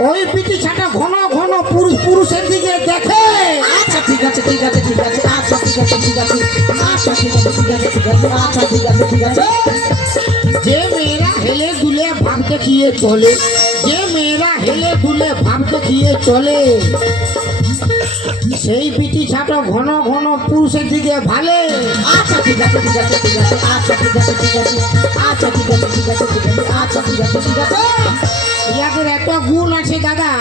ওই পিটি ছাটা ঘন ঘন পুরুষের দিকে দেখে। আচ্ছা ঠিক আছে ঠিক আছে ঠিক আছে আচ্ছা ঠিক আছে ঠিক আছে আচ্ছা ঠিক আছে ঠিক আছে ঠিক আছে আচ্ছা ঠিক আছে ঠিক আছে। যে মেয়েরা হেলে দুলে ভাব দেখিয়ে চলে, যে মেয়েরা হেলে দুলে ভাব দেখিয়ে চলে, সেই পিটি ছাটা ঘন ঘন পুরুষের দিকে ভালে। আচ্ছা ঠিক আছে ঠিক আছে ঠিক আছে আচ্ছা ঠিক আছে ঠিক আছে আচ্ছা ঠিক আছে ঠিক আছে ঠিক আছে আচ্ছা ঠিক আছে ঠিক আছে। ইয়াদের এত গুণ আছে দাদা,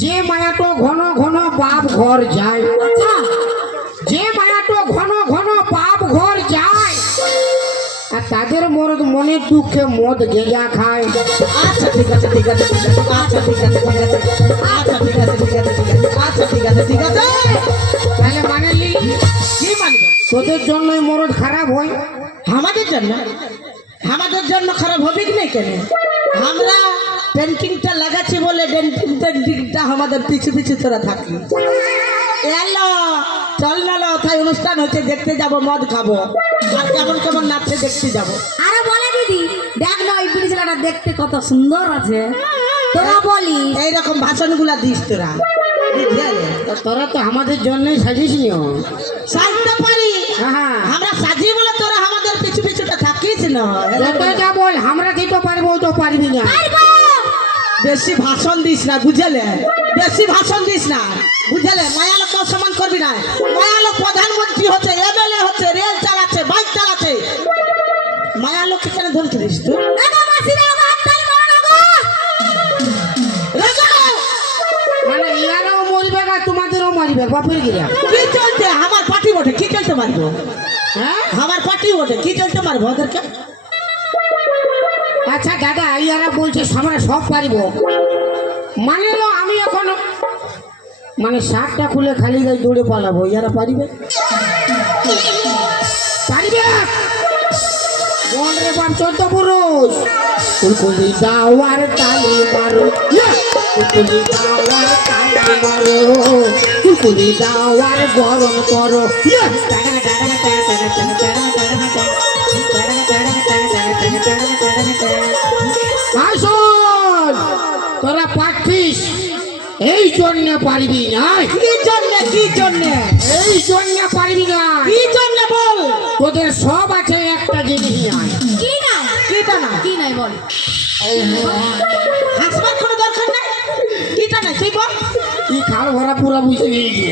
যে মায়াটো ঘন ঘন বাপ ঘর যায়, যে মায়াটো ঘন ঘন বাপ ঘর যায়, আর তাদের মনের দুঃখে মদ গেঁজা খায়। আচ্ছা ঠিক আছে ঠিক আছে ঠিক আছে আচ্ছা ঠিক আছে ঠিক আছে আচ্ছা ঠিক আছে ঠিক আছে ঠিক আছে আচ্ছা ঠিক আছে ঠিক আছে। তাহলে মানলি কি মানবে? তোদের জন্যই মরদ খারাপ হয়। আমাদের জন্য খারাপ হবে কি নাই কেন? আমরা পেন্টিংটা লাগাচ্ছি বলে পেন্টিংটা আমাদের পিছু পিছু তোরা থাকি। এলো চল না ওথায় অনুষ্ঠান হচ্ছে দেখতে যাব, মদ খাবো আর কেমন কেমন নাচছে দেখতে যাব। আরে বলে দিদি দেখ না ওই পিড়িছাটা দেখতে কত সুন্দর আছে, তোরা বলি এইরকম ভাষণগুলা দিস তোরা। তোরা তো আমাদের জন্যই সাজিস নিও। সাজতে পারি হ্যাঁ, আমরা সাজি বলে তোরা আমাদের পিছু পিছুটা থাকিস না। যত যা বল আমরা কি তো পারবো, তো পারবি না। বেশি ভাষণ দিস না বুঝলে, বেশি ভাষণ দিস না বুঝলে। মায়া লোক সম্মান করবি না। মায়া লোক প্রধানমন্ত্রী হচ্ছে, এমএলএ হচ্ছে, রেল চালাচ্ছে, বাইক চালাচ্ছে, মায়া লোক কেন ধরতে দিস তুই? মানে ইয়ারাও মরবে না, তোমাদেরও মারবে বাপের গিরা। কি চলতে আমার পার্টি ওঠে, কি চলতে মারবো? হ্যাঁ, আমার পার্টি ওঠে, কি চলতে মারবো ওদেরকে? আচ্ছা দাদা, ইয়ারা বলছে আমরা সব পারিব, মানে আমি এখন মানে শার্টটা খুলে খালি গায়ে দৌড়ে পালাবো, ইয়ারা পারিবে? পারিবে? কোন রে বাপ 14 পুরুষ? কুলকুলি দাওয়ার তালি মারো, কুলকুলি দাওয়ার তালি মারো, কুলকুলি দাওয়ার গরম করো। আসল তোরা পারছিস, এই জন্য পারবি না। কি জন্য কি জন্য এই জন্য পারবি না। কি জন্য বল? তোদের সব আছে, একটা জিনিস নাই। কি নাই? কিটা না? কি নাই বল? হাসবার কোনো দরকার নাই। কিটা না তুই বল? তুই খাল ভরা পুরা বুঝে গিয়েছি,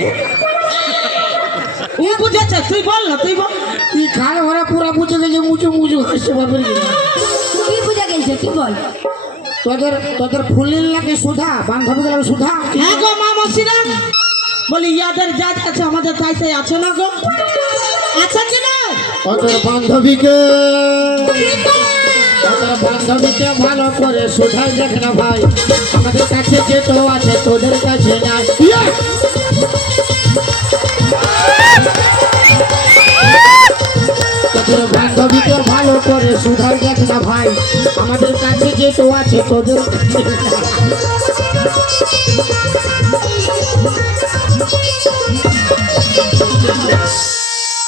ও বুঝেছে, তুই বল না, তুই বল। তুই খাল ভরা পুরা বুঝে গেছে, মুচু মুচু হাসছে বাপের গিয়ে। কি বুঝে গেছে তুই বল? তোদের ফুলের লাগে সুধা, বান্ধবীদের লাগে সুধা। হ্যাঁ গো মা মসিরা, বলি ইয়াদের যা আছে আমাদের তাই তাই আছে না গো? আছে কি না? তোদের বান্ধবীকে ভালো করে সুধাই দেখ না ভাই, আমাদের কাছে যেটো আছে তোদের কাছে নাই। তোদের বান্ধবীকে ভালো করে সুধাই দেখ না ভাই, আমাদের কাছে যেটো আছে তোদের কাছে নাই।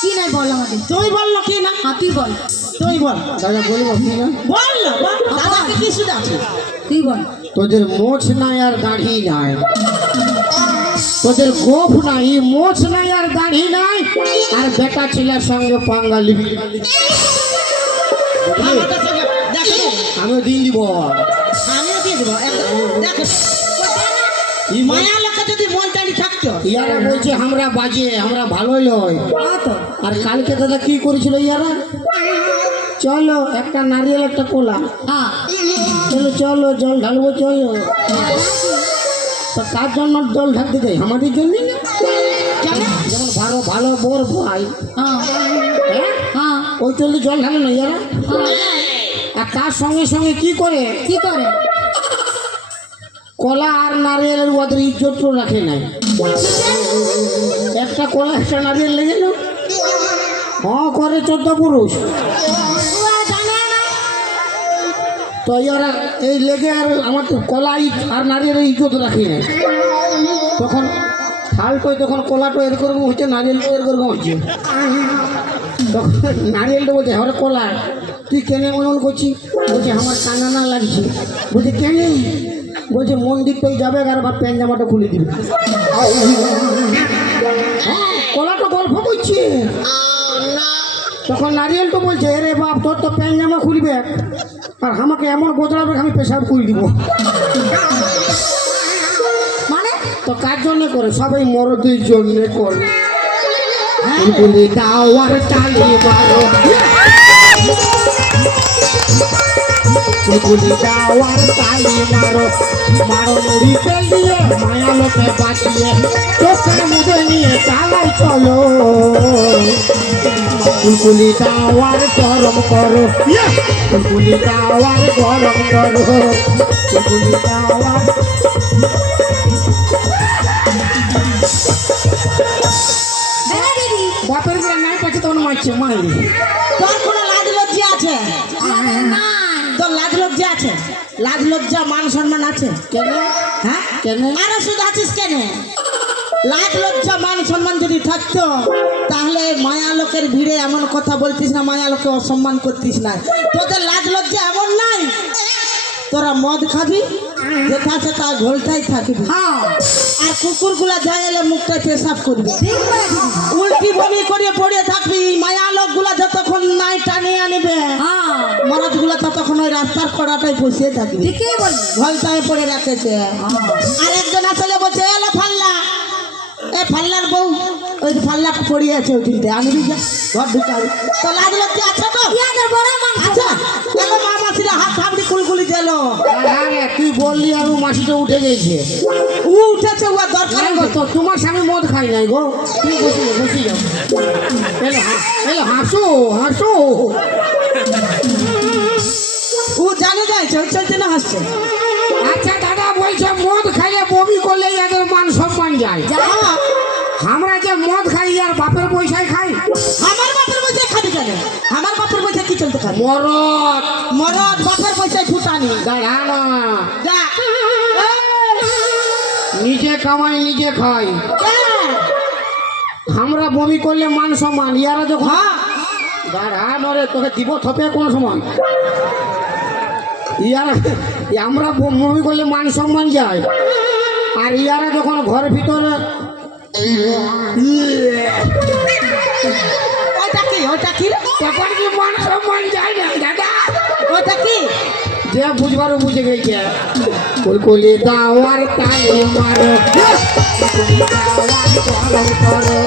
কি নাই বল আমাদের? তুই বল না কি না? হ্যাঁ তুই বল, তুই বল। দাদা বলবো কি না? বল না বল। দাদাকে কি সুদ আছে? তুই বল। তোদের মোছ নাই আর দাড়ি নাই, তোদের গোফ নাই, মোছ নাই আর দাড়ি নাই, আর বেটা ছেলের সঙ্গে পাঙ্গা লিবি। আমাদের সঙ্গে দেখো, আমি দিন দিব। আমিও দিয়ে দেবো। দেখো মায়া লোকে যদি মন দাঁড়ি থাকতো, ইয়ারা বলছে আমরা বাজে, আমরা ভালোই লয়। তো আর কালকে দাদা কি করেছিল ইয়ারা? চলো একটা নারিয়েল একটা কোলা, হ্যাঁ চলো চলো জল ঢালবো চলো। তো তার জন্য জল ঢালতে দেয়, আমাদের জন্য না। যেমন ভালো ভালো বোর ভাই, হ্যাঁ হ্যাঁ, হ্যাঁ ওই চলতে জল ঢালে না ইয়ারা। আর তার সঙ্গে সঙ্গে কি করে, কি করে? কলা আর নারিয়েলের ওদের ইজ্জত তো রাখে নাই। একটা কলা একটা নারিয়েল লেগে না, হ্যাঁ করে 14 পুরুষ। তো ইয়ারা এই লেগে আর আমার কলা আর নারিয়েলের ইজ্জত রাখি নাই। তখন থালটাই তখন কলাটা এরকম হচ্ছে, নারিয়েলটা এরকম হচ্ছে। তখন নারিয়েলটা বলছে আমার কলা তুই কেন এমন করছিস? বলছে আমার কান্না না লাগছে। বলছে কেন? বলছে মন্দির তো যাবে আর বা প্যান্ট জামাটা খুলে দিবে। হ্যাঁ, কলাটা গল্প করছে। তখন নারিয়েল তো বলছে রে বাপ তোর তো প্যান্ট জামা খুলবে আর আমাকে এমন গোদড়াবে আমি পেশাব করে দিব। মানে তো কার জন্য করে? সবাই মরদের জন্য করে। বুলবুলি দাওয়ার তালি মারো, বুলবুলি দাওয়ার তালি মারো, মারো নুড়ি তেল দিয়ে মায়া লোকে বাঁচিয়ে চোখের মুখে নিয়ে চালাই চলো। বুলবুলি দাওয়ার গরম করো, বুলবুলি দাওয়ার গরম করো, বুলবুলি দাওয়ার। হ্যাঁ দিদি বাপের ঘরে নাই পাচ্ছে তখন মারছে মাইরি। তোর কোনো লাজ লজ্জা আছে? না তোর লাজ লজ্জা আছে? লাজ লজ্জা মান সম্মান আছে? কেন? হ্যাঁ কেন? আরো শুধু আছিস কেন? লাজ লজ্জা মান সম্মান যদি থাকতো তাহলে মায়া লোকের ভিড়ে এমন কথা বলতিস না, মায়া লোকে অসম্মান করতিস না। তোদের লাজ লজ্জা এমন নাই। তোরা মদ খাবি, যেটা আছে তা ঘোলটাই থাকবি, হ্যাঁ আর কুকুরগুলা যায় এলে মুখটায় পেশাব করবি, ঠিক বলেছিস উল্টি বমি করে পড়ে থাকবি। মায়া লোকগুলা যতক্ষণ নাই টানে আনবে, হ্যাঁ মরদগুলা ততক্ষণ ওই রাস্তার কড়াটায় বসিয়ে থাকবি, ঠিকই বলছিস ঘলটায় পড়ে রাখেছে। আর একজন আসলে বলছে এলো ফাল্লা, এ ফাল্লার বউ ওই ফাল্লা পড়িয়ে আছে ওই দিনতে আনবি যা ঘর ঢুকাবি। তো লাজ লজ্জা আছে তো? ইয়াদের বড় মাংস আচ্ছা এলো মা মাসিরা হাত থাবড়ি কুলকুলি দিল, আরে তুই বললি আর ও মাসিটা উঠে গেছে। উ উঠেছে ও দরকার নাই গো, তো তোমার স্বামী মদ খাই নাই গো। তুমি বসে যাও, বসে যাও। এলো হাসো হাসো। ও জানে যাইছে ওই চলতে না হাসছে। আচ্ছা দাদা বলছে মদ খাইলে বমি করলে এদের মান সম্মান যায়। হ্যাঁ, আমরা যে মদ খাই আর বাপের পয়সায় খাই। আমার বাপের পয়সায় খাবি কেন? আমার বাপের পয়সা কি চলতে খাবি? মরদ মরদ বাপের পয়সায় ফুটানি গাড়া না, যা। নিজে কামাই নিজে খাই। আমরা বমি করলে মান সম্মান, ইয়ারা যখন হ্যাঁ গাড়া নরে তোকে দিব থপে কোন সময়। ইয়ারা আমরা বমি করলে মান সম্মান যায়, আর ইয়ারা যখন ঘর ভিতরে ওইটা কি? ওইটা কি? তখন কি মান সম্মান যায় না দাদা? ওইটা কি? যে বুঝবারও বুঝে গেছে। কুলকুলি দাওয়ার তালি মারো, কুলকুলি দাওয়ার গরম করো,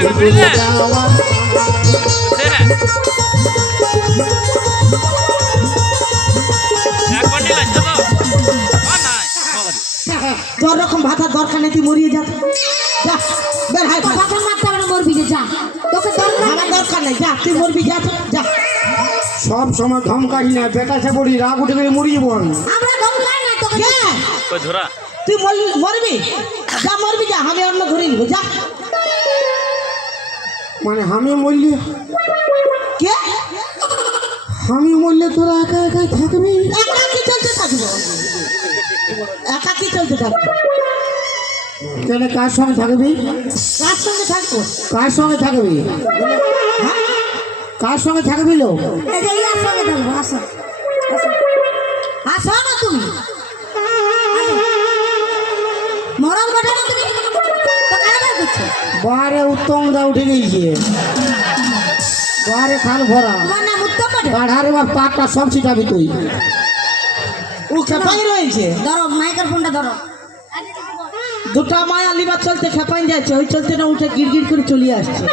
কুলকুলি দাওয়ার। তোর রকম ভাতার দরকার নেই, তুই মরিয়ে যা। যা বের হাই তো ভাষণ মারতে হবে না, মরবি যে যা, তোকে দরকার আমার দরকার নেই, যা তুই মরবি, যা যা। সব সময় ধমকাই না, বেটা সে বলি রাগ উঠে গেলে মরিয়ে বল। আমরা ধমকাই না তোকে। কে? তুই মরবি, যা মরবি যা, আমি অন্য ধরে নিব, যা। মানে আমি মরলে, কে? আমি মরলে তোরা একা একাই থাকবি। একা কি চলতে থাকবো? একা কি চলতে থাকবো? তাহলে কার সঙ্গে থাকবি? কার সঙ্গে থাকবো? কার সঙ্গে থাকবি? হ্যাঁ? কার সঙ্গে থাকবি লোক? এই যে ইয়ার সঙ্গে থাকবো, আসো আসো আসো না তুমি, আসো। মরদ বেটা না তুমি, তো কারা বের করছো? বারে উত্তম দা উঠে গেছে, বারে খাল ভরা তোমার নাম উত্তম বেটা? গাঢ়ারে বা পাটটা সব ছিটাবি তুই। ও খেপাই রয়েছে, ধরো মাইকের ফোনটা ধরো। দুটা মায়া লিবার চলতে খেপাই যাচ্ছে, ওই চলতে না উঠে গিড়গিড় করে চলে আসছে,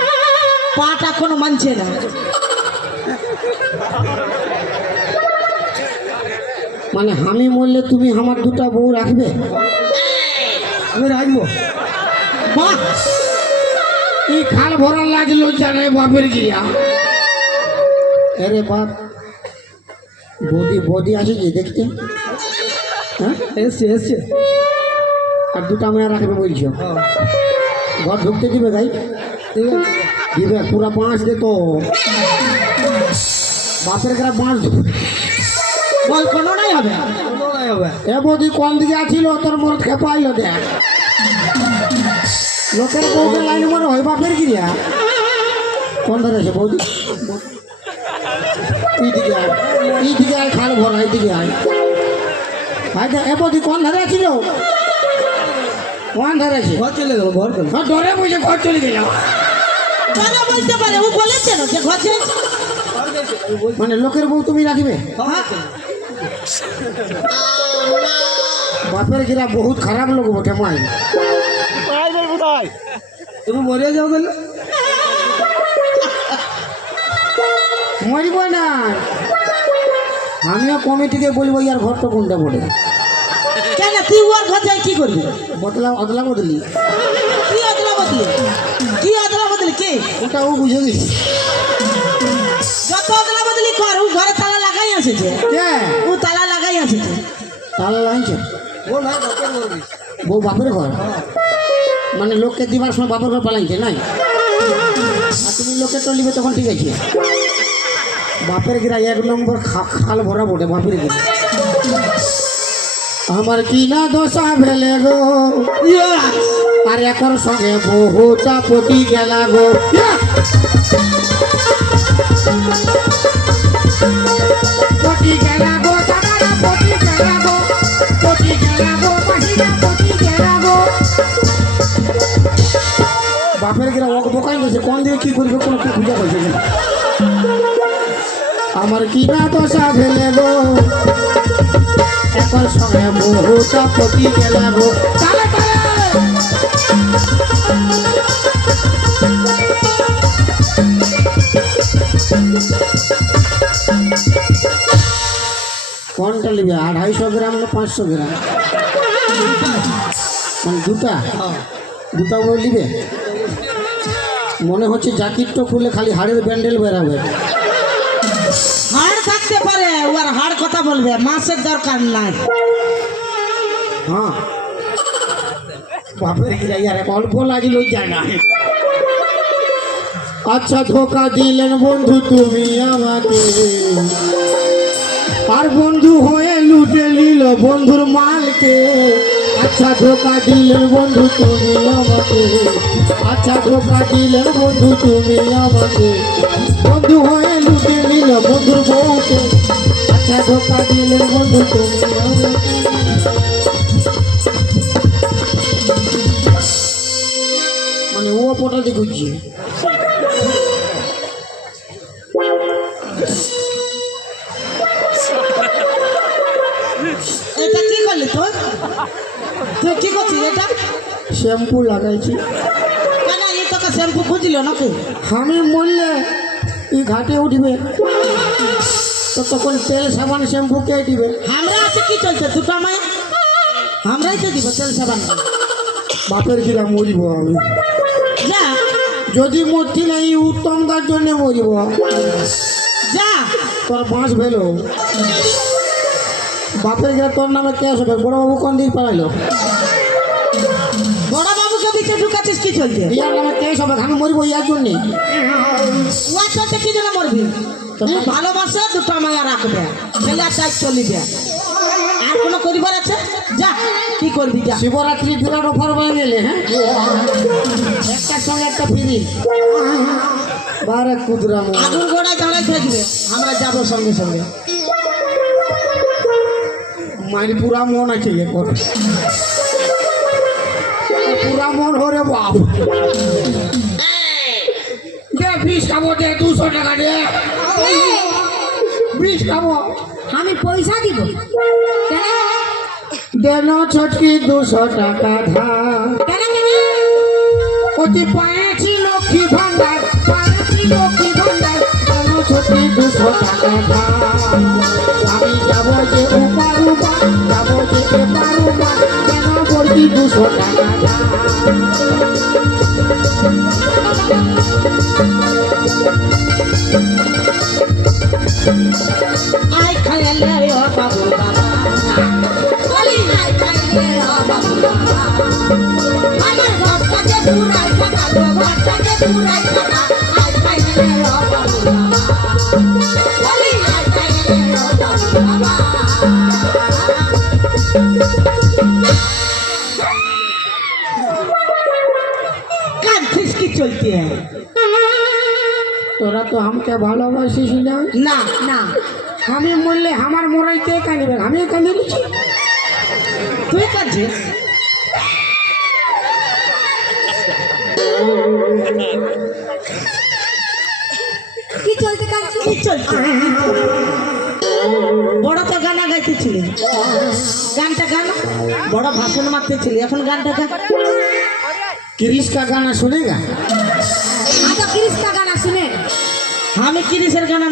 পাটা কোনো মানছে না। মানে আমি মরলে তুমি আমার দুটা বউ রাখবে? আমি রাখবো। বাহ, এই খাল ভরা লাগলো জানে বাপের গিয়া। আরে বাপ, বৌদি বৌদি আছে কি দেখতে? হ্যাঁ এসছে এসছে। আর দুটা মেয়ে রাখবে বলছো? ঘর ঢুকতে দিবে গাই? দিবে পুরা বাঁশ দে তো, বাপের গ্রাম বাঁশ বল কোনো নাই হবে? এ বৌদি কোন দিকে আছিল তোর মোর খেপাইলো দেখ। লোকের বউকে লাইন মনে হয় বাপের গিয়া। কোন ধারে আছে বৌদি? এইদিকে আয়, এইদিকে আয়, খাল ভরা এইদিকে আয়। আচ্ছা এ বৌদি কোন ধারে আছিল কোন ধারে আছে ঘর চলে গেল ঘর চলে ডরে বুঝে ঘর চলে গেল কেন বলতে পারে ও বলেছে না যে ঘর ছেড়ে মানে লোকের বউ তুমি রাখিবে বাপের গিরা বহুত খারাপ লোক বটে মাই তুমি মরে যাও গেলে মরিব না আমিও কমিটিকে বলবো ইয়ার ঘরটা কোনটা পড়ে কেন তুই ওর ঘর যাই কি করবি বদলা অদলা বদলি কি অদলা বদলি কি অদলা বদলি কে ওটা ও বুঝে গেছি যত অদলা বদলি কর ও ঘরে তালা লাগাই আছে যে কে ও তালা লাগাই আছে যে তাহলে লাইছে ও না বাপের মরবি বউ বাপের ঘর মানে লোককে দিবার সময় বাপের ঘর পালাইছে নাই আর তুমি লোকে চলিবে তখন ঠিক আছে বাপের গিরা এক নম্বর খাল ভরা বটে বাপের গিরা আমার কি না দশা ভেলে গো আর একর সঙ্গে বহুটা পতি গেলা গো পতি গেলা গো দাদারা পতি গেলা গো পতি গেলা গো মাহিরা পতি গেলা গো বাপের গিরা ওক বোকাই গেছে কোন দিকে কি করবে কোনো খুঁজে পাইছে না আমার কি না দশা ভেলে গো একর সঙ্গে বহুটা পতি গেলা গো তালে তালে কোনটা নিবে 250 গ্রাম না 500 গ্রাম মানে দুটা বই নিবে মনে হচ্ছে জ্যাকেটটা খুলে খালি হাড়ের ব্যান্ডেল বেরাবে হাড় থাকতে পারে ওর হাড় কথা বলবে মাছের দরকার নাই হ্যাঁ বাপের গিরা ইয়ার অল্প লাগিল জানা আচ্ছা ধোকা দিলেন বন্ধু তুমি আমাকে আর বন্ধু হয়ে লুটে নিল বন্ধুর মালকে আচ্ছা ধোকা দিলেন বন্ধু তুমি আমাকে আচ্ছা ধোকা দিলেন বন্ধু তুমি আমাকে বন্ধু হয়ে লুটে নিল বন্ধুর বউকে আচ্ছা ধোকা দিলেন বন্ধু তুমি আমাকে মানে ও পটাতে খুঁজছে এটা কি করলি তুই তুই কি করছিস এটা শ্যাম্পু লাগাইছি কেন এই তোকে শ্যাম্পু খুঁজিল নাকি আমি মরলে এই ঘাটে উঠবে তো তখন তেল সাবান শ্যাম্পু কে দিবে আমরা আছে কি চলছে দুটো মায় আমরাই তো দিব তেল সাবান বাপের গিরা মরিব আমি যা যদি মরছি না এই উত্তম তার জন্য মরিব যা তোর বাঁশ ভেলো বাপের গিরা তোর নামে কে আসবে বড়বাবু কোন দিন পালাইলো বড় বাবুকে বিচে ঢুকাচ্ছিস কি চলছে ইয়ার নামে কে সবে আমি মরিব ইয়ার জন্যে ও চলছে কি জন্য মরবি তুই ভালোবাসে দুটো মায়া রাখবে ছেলে আর চাই চলিবে আর কোনো করিবার আছে যা কি করবি যা শিবরাত্রি বিরাট অফার হয়ে গেলে হ্যাঁ একটার সঙ্গে একটা ফ্রি বারে কুদরাম আগুন গোড়ায় দাঁড়াই থাকবে আমরা যাবো সঙ্গে সঙ্গে মায়ের পুরা মন আছে এ কর পুরা মন হরে বাপ দে বিষ খাবো দে 200 টাকা দে বিষ খাবো আমি পয়সা দিব কেন দেন ছটকি 200 টাকা ধার কেন কেন অতি পায়েছি লক্ষ্মী ভান্ডার পায়েছি লক্ষ্মী ভান্ডার দেন ছটকি 200 টাকা ধার আমি যাবো যে উপার উপার যাবো যে এপার উপার কেন করবি 200 টাকা ধার আই খাইলে ও বাবু বাবা বলি নাই খাইলে ও বাবু বাবা আমার ঘরটাকে পুরাই টাকা তো ঘরটাকে পুরাই টাকা আই খাইলে ও বাবু বাবা বলি নাই খাইলে ও বাবু বাবা কাঁদছিস কি চলছে তোরা তো আমাকে ভালোবাসিস না না না আমি মরলে আমার মরাইতে কাঁদবে আমি কাঁদি দিচ্ছি তুই কাঁদছিস? কি চলতে কাঁদছিস? কি চলছে? বড় তো গানা গাইতেছিলি, গানটা গান, বড় ভাষণ মারতেছিলি, এখন গানটা গা। क्रिश का गाना सुनेगा? हाँ तो क्रिश का गाना सुने। আমি কিরিসের গানা